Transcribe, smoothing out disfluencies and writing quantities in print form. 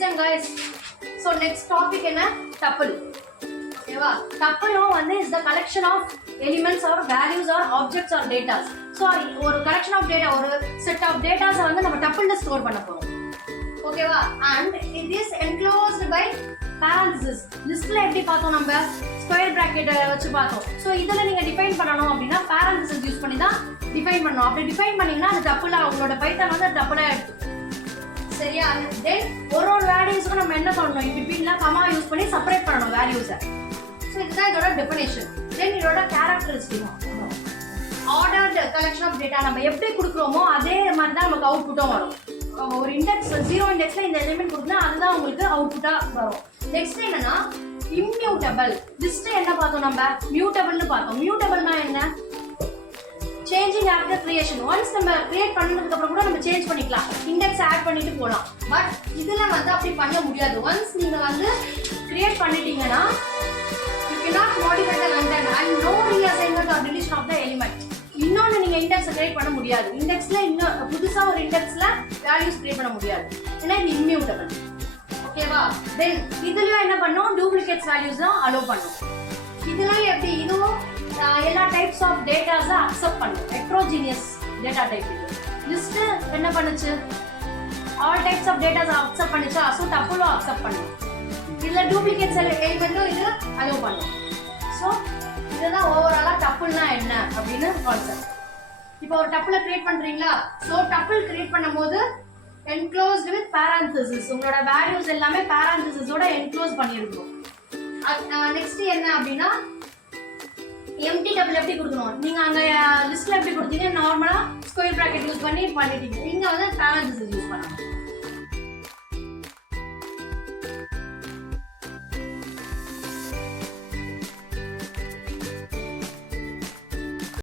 Listen guys. So next topic என்ன tuple. ஓகேவா? tuple வந்து is the collection of elements or values or objects or data. So ஒரு collection of data ஒரு set of data வந்து நம்ம tuple store பண்ண போறோம். ஓகேவா? And it is enclosed by parentheses. லிஸ்ட்ல எப்படி பார்த்தோம் நம்ம ஸ்கொயர் பிராக்கெட் வச்சு பார்த்தோம். சோ இதெல்லாம் நீங்க டிஃபைன் பண்ணனும் அப்படினா parentheses யூஸ் பண்ணி தான் டிஃபைன் பண்ணனும். அப்படி டிஃபைன் பண்ணீங்கன்னா அது tuple உங்களோட பைத்தான் வந்து tuple எடுத்து சரியா? தென் ஒரு வேல்யூஸ்க்கு நம்ம என்ன பண்ணனும்? in betweenல கமா யூஸ் பண்ணி செப்பரேட் பண்ணனும் வேல்யூஸை. சோ இதுதான் இதோட டெஃபினிஷன். தென் இதோட characteristic ordered collection of data நம்ம எப்படி கொடுக்குறோமோ அதே மாதிரி தான் நமக்கு அவுட்புட்டும் வரும். ஒரு இண்டெக்ஸ் 0 இண்டெக்ஸ்ல இந்த எலிமெண்ட் கொடுத்தா அதுதான் உங்களுக்கு அவுட்புட்டா வரும். நெக்ஸ்ட் என்னன்னா இம்மியூட்டபிள். லிஸ்ட் என்ன பார்த்தோம் நம்ம? மியூட்டபிள்னு பார்த்தோம். மியூட்டபிள்னா என்ன? Changing after creation. ஒன்ஸ் நம்ம கிரியேட் பண்ணதுக்கு அப்புறம் கூட நம்ம சேஞ்ச் பண்ணிக்கலாம். இண்டெக்ஸ் ஆட் பண்ணிட்டு போலாம். பட் இதுல வந்து அப்படி பண்ண முடியாது. ஒன்ஸ் நீங்க வந்து கிரியேட் பண்ணிட்டீங்கன்னா you cannot modify the content and no reassignment or deletion of the element. இன்னொன்னு நீங்க இண்டெக்ஸ் கிரியேட் பண்ண முடியாது. இண்டெக்ஸ்ல இன்னும் புதுசா ஒரு இண்டெக்ஸ்ல வேல்யூஸ் கிரியேட் பண்ண முடியாது. ஏன்னா இது இம்மியூட்டபிள். ஓகேவா? தென் இதுலயும் என்ன பண்ணோம்? டூப்ளிகேட்ஸ் வேல்யூஸ் தான் அலோ பண்ணும். இதுலயும் எப்படி? இதுவும் எல்லா டைப்ஸ் ஆஃப் டேட்டாஸை அக்செப்ட் பண்ணும். ஹெட்ரோஜீனியஸ் டேட்டா டைப் இது. லிஸ்ட் என்ன பண்ணுச்சு? All types of datas accept பண்ணுச்சு. அசோ டப்புலும் அக்செப்ட் பண்ணும். இதுல டூப்ளிகேட்ஸ் எலிமெண்ட்டும் இது அலோ பண்ணும். ஸோ இதுதான் ஓவராலா டப்புள்னா என்ன அப்படின்னு கான்செப்ட். இப்போ ஒரு டப்புளை கிரியேட் பண்றீங்களா? ஸோ டப்புள் கிரியேட் பண்ணும்போது enclosed with parentheses. உங்களோட வேல்யூஸ் எல்லாமே parenthesesோட enclose பண்ணிருக்கோம். நெக்ஸ்ட் என்ன அப்படின்னா எம்டி டபுள் எப்படி கொடுக்கணும்? நீங்க அங்க லிஸ்ட்ல எப்படி கொடுத்தீங்க? நார்மலா ஸ்கொயர் பிராக்கெட் யூஸ் பண்ணி பண்ணிட்டீங்க. இங்க வந்து parentheses யூஸ் பண்ணணும்.